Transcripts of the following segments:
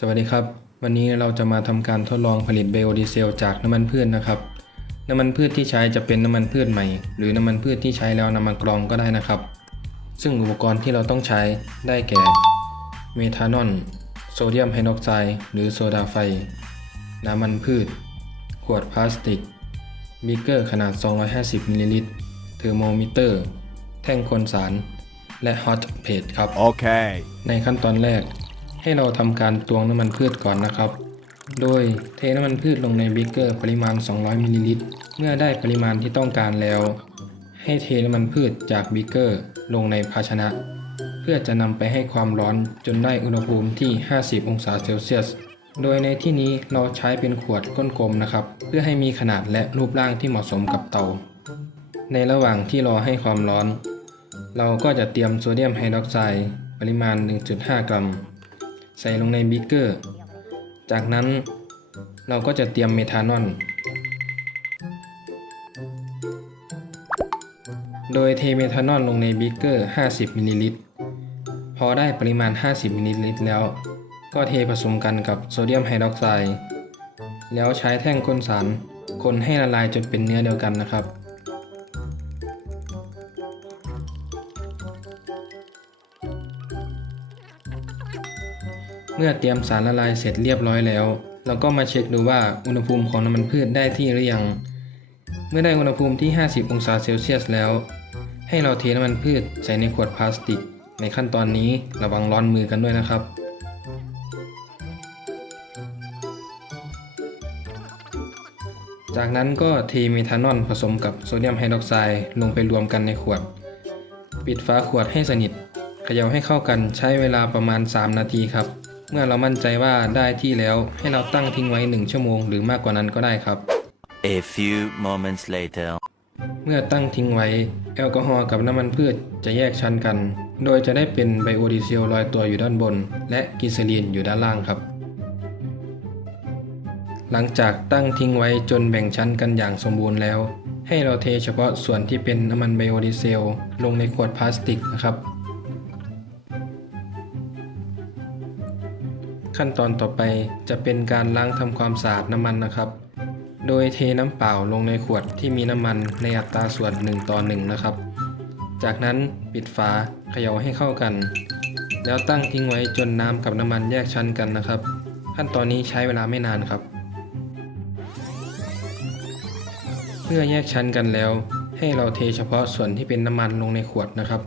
สวัสดีครับ วันนี้เราจะมาทำการทดลองผลิตไบโอดีเซลจากน้ำมันพืชนะครับ น้ำมันพืชที่ใช้จะเป็นน้ำมันพืชใหม่ หรือน้ำมันพืชที่ใช้แล้วนำมากรองก็ได้นะครับ ซึ่งอุปกรณ์ที่เราต้องใช้ได้แก่เมทานอลโซเดียมไฮดรอกไซด์หรือโซดาไฟ น้ำมันพืช ขวดพลาสติกบีเกอร์ขนาด 250มิลลิลิตรเทอร์โมมิเตอร์ แท่งคนสาร และฮอตเพจครับ Okay. ในขั้นตอนแรก ให้เราทำการตวงน้ำมันพืชก่อนนะครับ โดยเทน้ำมันพืชลงในบิ๊กเกอร์ปริมาณ 200มิลลิลิตร เมื่อได้ปริมาณที่ต้องการแล้ว ให้เทน้ำมันพืชจากบิ๊กเกอร์ลงในภาชนะ เพื่อจะนำไปให้ความร้อนจนได้อุณหภูมิที่ 50 องศาเซลเซียส โดยในที่นี้เราใช้เป็นขวดก้นกลมนะครับ เพื่อให้มีขนาดและรูปร่างที่เหมาะสมกับเตา ในระหว่างที่รอให้ความร้อน เราก็จะเตรียมโซเดียมไฮดรอกไซด์ปริมาณ 1.5 กรัม ใส่ลงในบิ๊กเกอร์ จากนั้นเราก็จะเตรียมเมทานอล โดยเทเมทานอลลงในบิ๊กเกอร์ 50มิลลิลิตร พอได้ปริมาณ 50มิลลิลิตรแล้ว ก็เทผสมกันกับโซเดียมไฮดรอกไซด์ แล้วใช้แท่งข้นสารคนให้ละลายจนเป็นเนื้อเดียวกันนะครับ เมื่อเตรียมสารละลายเสร็จเรียบร้อยแล้ว เราก็มาเช็คดูว่าอุณหภูมิของน้ำมันพืชได้ที่หรือยัง เมื่อได้อุณหภูมิที่ 50 องศาเซลเซียสแล้ว ให้เราเทน้ำมันพืชใส่ในขวดพลาสติก ในขั้นตอนนี้ระวังร้อนมือกันด้วยนะครับจากนั้นก็เทเมทานอลผสมกับโซเดียมไฮดรอกไซด์ลงไปรวมกันในขวด ปิดฝาขวดให้สนิทเขย่าให้เข้ากันใช้เวลาประมาณ 3 นาทีครับ เมื่อเรามั่นใจว่าได้ที่แล้วให้เราตั้งทิ้งไว้ 1 ชั่วโมง หรือมากกว่านั้นก็ได้ครับ A few moments later. เมื่อตั้งทิ้งไว้แอลกอฮอล์กับน้ำมันพืชจะแยกชั้นกัน โดยจะได้เป็นไบโอดีเซลลอยตัวอยู่ด้านบน และกิซลีนอยู่ด้านล่างครับ หลังจากตั้งทิ้งไว้จนแบ่งชั้นกันอย่างสมบูรณ์แล้ว ให้เราเทเฉพาะส่วนที่เป็นน้ำมันไบโอดีเซลลงในขวดพลาสติกนะครับ ขั้นตอนต่อไปจะเป็นการล้างทำความสะอาดน้ำมันนะครับ โดยเทน้ำเปล่าลงในขวดที่มีน้ำมันในอัตราส่วน1ต่อ1นะครับ จากนั้นปิดฝาเขย่าให้เข้ากัน แล้วตั้งทิ้งไว้จนน้ำกับน้ำมันแยกชั้นกันนะครับ ขั้นตอนนี้ใช้เวลาไม่นานครับ เมื่อแยกชั้นกันแล้ว ให้เราเทเฉพาะส่วนที่เป็นน้ำมันลงในขวดนะครับ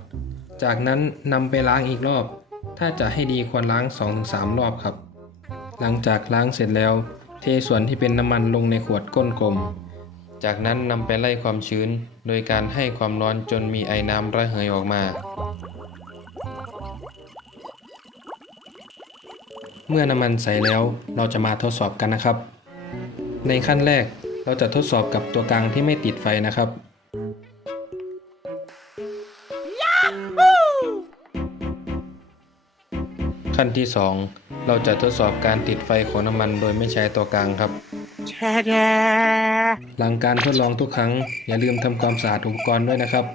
จากนั้นนำไปล้างอีกรอบ ถ้าจะให้ดีควรล้าง 2-3 รอบครับ หลังจากล้างเสร็จแล้ว เทส่วนที่เป็นน้ำมันลงในขวดก้นกลม จากนั้นนำไปไล่ความชื้น โดยการให้ความร้อนจนมีไอน้ำระเหยออกมา เมื่อน้ำมันใสแล้วเราจะมาทดสอบกันนะครับ ในขั้นแรกเราจะทดสอบกับตัวกลางที่ไม่ติดไฟนะครับ ขั้นที่ 2 เราจะทดสอบการติดไฟของน้ำมันโดยไม่ใช้ตัวกลางครับหลังการทดลองทุกครั้ง อย่าลืมทำความสะอาดอุปกรณ์ด้วยนะครับ